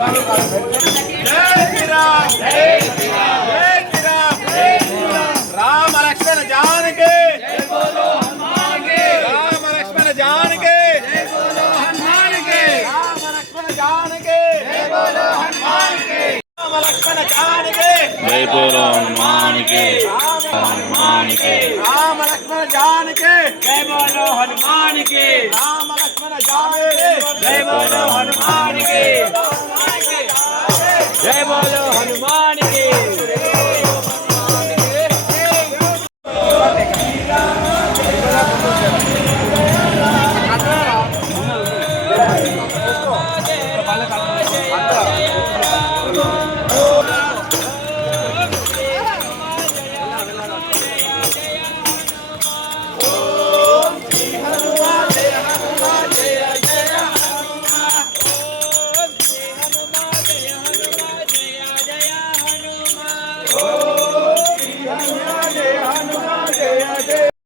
श्री राम जय श्री राम जय श्री राम जय श्री राम राम लक्ष्मण जानकी जय बोलो हनुमान के राम लक्ष्मण जानकी जय बोलो हनुमान के राम लक्ष्मण जानकी जय बोलो हनुमान के राम लक्ष्मण जानकी जय बोलो हनुमान के हनुमान के राम लक्ष्मण जानकी जय बोलो हनुमान के राम लक्ष्मण जानकी जय बोलो हनुमान के जय बोलो हनुमान के